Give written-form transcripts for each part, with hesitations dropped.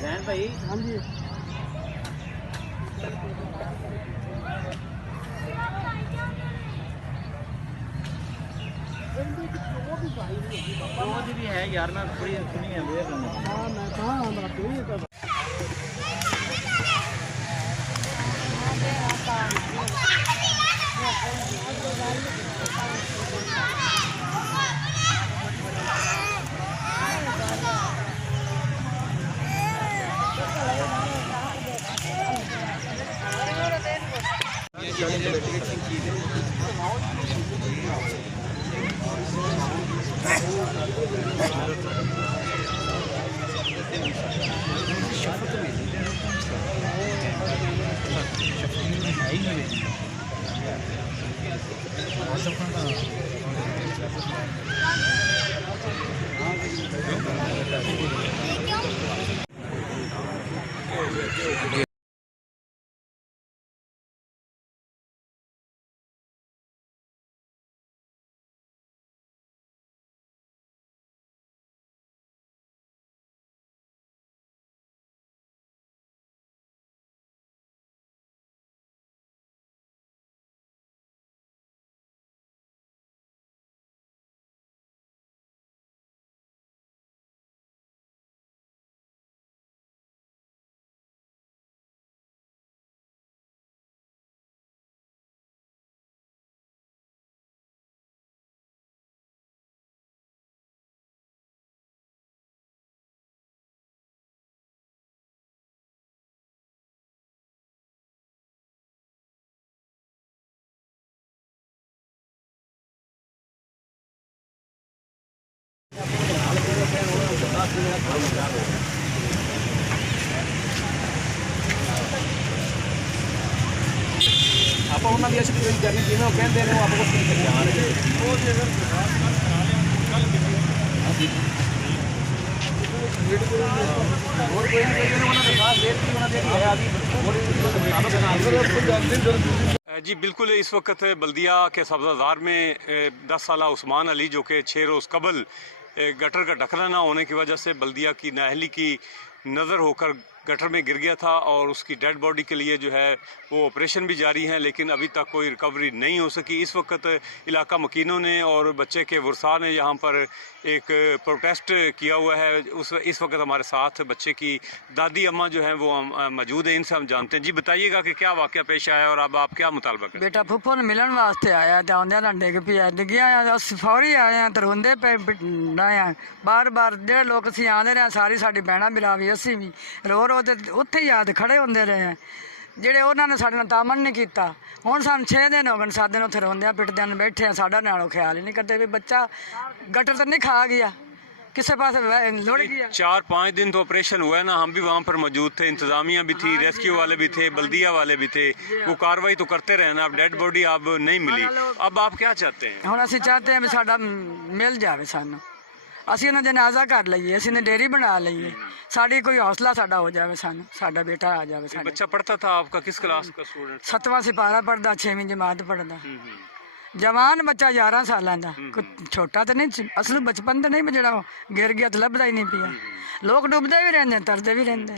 जैन भाई हाँ जी वो भी है यार ना थोड़ी सुनी है हाँ मैं कहाँ ਆਪਾਂ ਉਹਨਾਂ ਦੀ ਐਕਸਪੀਰੀਅੰਸ ਕਰਨੀ ਜਿਵੇਂ ਉਹ ਕਹਿੰਦੇ ਨੇ ਉਹ ਆਪਾਂ ਕੁਝ ਨਹੀਂ ਜਾਣ ਰਹੇ ਉਹ ਜੇ ਅਗਰ और कोई जी बिल्कुल इस वक्त बल्दिया के सब्ज़ादार में 10 साल उस्मान अली जो कि 6 रोज़ कबल गटर का ढकना ना होने की वजह से बल्दिया की नाअहली की नज़र होकर गटर में गिर गया था और उसकी डेड बॉडी के लिए जो है वो ऑपरेशन भी जारी है, लेकिन अभी तक कोई रिकवरी नहीं हो सकी। इस वक्त इलाका मकीनों ने और बच्चे के वर्सा ने यहाँ पर एक प्रोटेस्ट किया हुआ है। इस वक्त हमारे साथ बच्चे की दादी अम्मा जो हैं वो मौजूद है, इनसे हम जानते हैं। जी बताइएगा कि क्या वाक़या पेश आया और अब आप क्या मुतालबा करें? बेटा फुफ्फो ने मिलन वास्ते आया तो आंदे डिग पिया डिग्गिया फौरी आए तो रोंदे पे आए बार बार जो लोग असी आते रहे सारी साड़ी भैन बिला भी असी भी रो रो तो उत्थे याद खड़े होंगे रहे हैं ਜਿਹੜੇ ਉਹਨਾਂ ਨੇ ਸਾਡੇ ਨਾਲ ਤਾਮਨ ਨਹੀਂ ਕੀਤਾ। ਹੁਣ ਸਾਨੂੰ 6 ਦਿਨ ਹੋ ਗਏ 7 दिन ਉੱਥੇ ਰੋਂਦਿਆਂ ਪਿੱਟਦਿਆਂ ਬੈਠੇ ਆ, ਸਾਡਾ ਨਾਲੋਂ ਖਿਆਲ ਹੀ ਨਹੀਂ ਕਰਦੇ ਵੀ ਬੱਚਾ गटर तो नहीं खा गया किसी पास लुढ़ गया। 4-5 दिन तो ऑपरेशन हुआ है ना, हम भी वहाँ पर मौजूद थे, इंतजामिया भी थी, रेस्क्यू वाले भी थे, बल्दिया वाले भी थे, वो कार्रवाई तो करते रहे ना। अब डेड बॉडी अब नहीं मिली, अब आप क्या चाहते हैं? ਹੁਣ ਅਸੀਂ ਚਾਹते हैं भी साडा मिल जाए सानू, ਅਸੀਂ ਉਹਨਾਂ ਜਨਾਜ਼ਾ ਕਰ ਲਈਏ, ਅਸੀਂ ਨੇ डेरी बना लईए, साड़ी कोई हौसला साडा हो जाए, सानू साडा बेटा आ जाए। बच्चा पढ़ता था आपका किस क्लास का स्टूडेंट? 7वां सिपारा पढ़ता, 6वीं जमात पढ़ता, जवान बच्चा 11 साल का, छोटा तो नहीं, असल बचपन तो नहीं जो गिर गया तो लभदा ही नहीं पिया। लोग डुबते भी रहते तरते भी रहते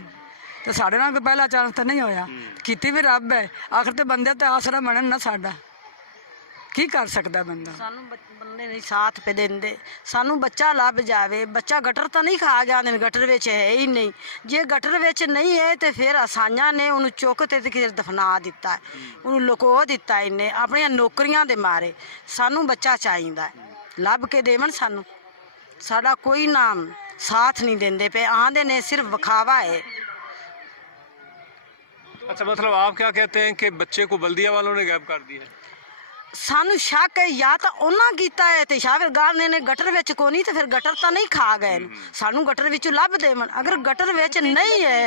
तो साढ़े नाल कोई पहला चांस तो नहीं होया, कीती भी रब है, आखिर तो बंदे तो आसरा बनन ना, साडा की कर सकता बंदा। सानू बंदे नहीं साथ पे देंदे, सानू बच्चा लभ जावे। बच्चा गटर तो नहीं खा गया, गटर विच है ही नहीं, जे गटर विच नहीं है तो फिर असाइयां ने उन्हें चुक ते किधर दफना दिता है, उन्हें लुको दिता इन्हें अपनी नौकरियां दे मारे। सानू बच्चा चाहिदा है, लभ के देवन सानू, साडा कोई नाम साथ नहीं देंदे पे, आंदे ने सिर्फ विखावा है। अच्छा, मतलब आप क्या कहते हैं कि बच्चे को बल्दिया वालों ने गायब कर दिया है? सानू शक है या तो उन्हें किया है तो शायद गार ने गटर विच को नहीं, तो फिर गटर तो नहीं खा गए, सानू गटर विचों लभ देवन। अगर गटर विच नहीं है,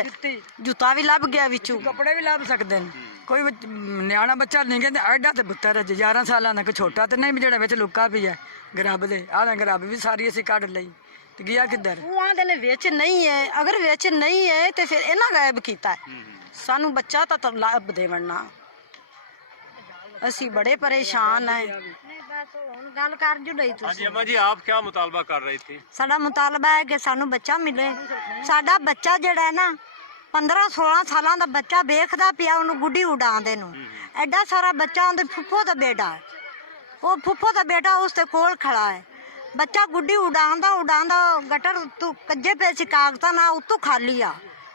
जूता भी लभ गया विचों, कपड़े भी लभ सकते हैं। कोई न्याणा बच्चा नहीं कहते एडा तो पुत्तर है 11 साल का, कोई छोटा तो नहीं भी जो विच लुका भी है गरब दे, आह गरब भी सारी असीं कढ लई तो गया किधर। वो आंदे ने विच नहीं है, अगर विच नहीं है तो फिर इन्हां गायब किया है। सानू बच्चा तो लभ देवन ना, ਅਸੀਂ ਬੜੇ ਪਰੇਸ਼ਾਨ ਹੈ। ਗੱਲ ਕਰ ਜੂ ਲਈ हाँ जी अम्मा जी, आप क्या मुतालबा कर रहे थे? ਸਾਡਾ ਮੁਤਾਲਬਾ ਹੈ ਕਿ ਸਾਨੂੰ ਬੱਚਾ ਮਿਲੇ। ਸਾਡਾ ਬੱਚਾ ਜਿਹੜਾ ਹੈ ਨਾ 15-16 ਸਾਲਾਂ ਦਾ ਬੱਚਾ ਵੇਖਦਾ ਪਿਆ ਉਹਨੂੰ ਗੁੱਡੀ ਉਡਾਉਂਦੇ ਨੂੰ। ਐਡਾ ਸਾਰਾ ਬੱਚਾ ਉਹਦੇ ਫੁੱਫੋ ਦਾ ਬੇਟਾ ਹੈ। ਉਹ ਫੁੱਫੋ ਦਾ ਬੇਟਾ ਉਸ ਦੇ ਕੋਲ ਖੜਾ ਹੈ। ਬੱਚਾ ਗੁੱਡੀ ਉਡਾਉਂਦਾ ਗਟਰ ਉੱਤੋਂ ਕੱਜੇ ਪਏ ਸੀ ਕਾਗਜ਼ਾਂ ਨਾਲ, ਉੱਤੋਂ ਖਾਲੀ ਆ।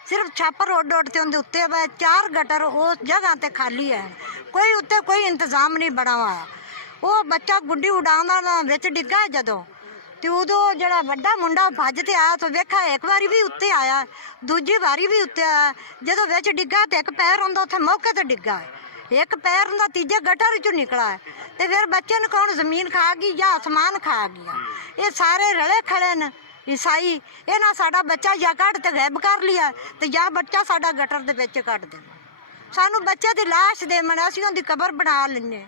ਸਿਰਫ ਛਾਪਰ ਉੱਡ ਤੇ ਉਹਦੇ ਉੱਤੇ 4 ਗਟਰ ਉਸ ਜਗ੍ਹਾ ਤੇ ਖਾਲੀ ਹੈ। ਕੋਈ ਉੱਤੇ ਕੋਈ ਇੰਤਜ਼ਾਮ ਨਹੀਂ ਬਣਾ ਹੋਇਆ। ਉਹ ਬੱਚਾ ਗੁੱਡੀ ਉਡਾਉਂਦਾ ਵਿੱਚ ਡਿੱਗਾ ਜਦੋਂ, ਤੇ ਉਦੋਂ ਜਿਹੜਾ ਵੱਡਾ ਮੁੰਡਾ ਭੱਜ ਤੇ ਆਇਆ ਤਾਂ ਵੇਖਿਆ ਇੱਕ ਵਾਰੀ ਵੀ ਉੱਤੇ ਆਇਆ, ਦੂਜੀ ਵਾਰੀ ਵੀ ਉੱਤੇ ਆਇਆ। ਜਦੋਂ ਵਿੱਚ ਡਿੱਗਾ ਤੇ ਇੱਕ ਪੈਰ ਹੁੰਦਾ ਉੱਥੇ ਮੌਕੇ ਤੇ ਡਿੱਗਾ, ਇੱਕ ਪੈਰ ਹੁੰਦਾ ਤੀਜੇ ਗਟਰ ਚੋਂ ਨਿਕਲਾ। ਤੇ ਫਿਰ ਬੱਚੇ ਨੂੰ ਕੌਣ ਜ਼ਮੀਨ ਖਾ ਗਈ ਜਾਂ ਆਸਮਾਨ ਖਾ ਗਿਆ? ਇਹ ਸਾਰੇ ਰਲੇ ਖੜੇ ਨੇ ਈਸਾਈ। ਇਹਨਾਂ ਸਾਡਾ ਬੱਚਾ ਜਾਂ ਕੱਢ ਤੇ ਗਾਇਬ ਕਰ ਲਿਆ ਤੇ ਜਾਂ ਬੱਚਾ ਸਾਡਾ ਗਟਰ ਦੇ ਵਿੱਚ ਕੱਢ ਦੇ। ਸਾਨੂੰ ਬੱਚੇ ਦੀ ਲਾਸ਼ ਦੇਵਣ, ਅਸੀਂ ਉਹਦੀ ਕਬਰ ਬਣਾ ਲੈਂਦੇ।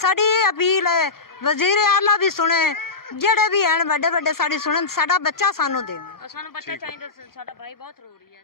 ਸਾਡੀ ਇਹ ਅਪੀਲ ਹੈ, ਵਜ਼ੀਰ ਆਲਾ ਵੀ ਸੁਣੇ, ਜਿਹੜੇ ਵੀ ਹਨ ਵੱਡੇ ਵੱਡੇ ਸਾਡੀ ਸੁਣਨ, ਸਾਡਾ ਬੱਚਾ ਸਾਨੂੰ ਦੇਣ। ਸਾਨੂੰ ਬੱਚਾ ਚਾਹੀਦਾ, ਸਾਡਾ ਭਾਈ ਬਹੁਤ ਰੋ ਰਹੀ ਹੈ।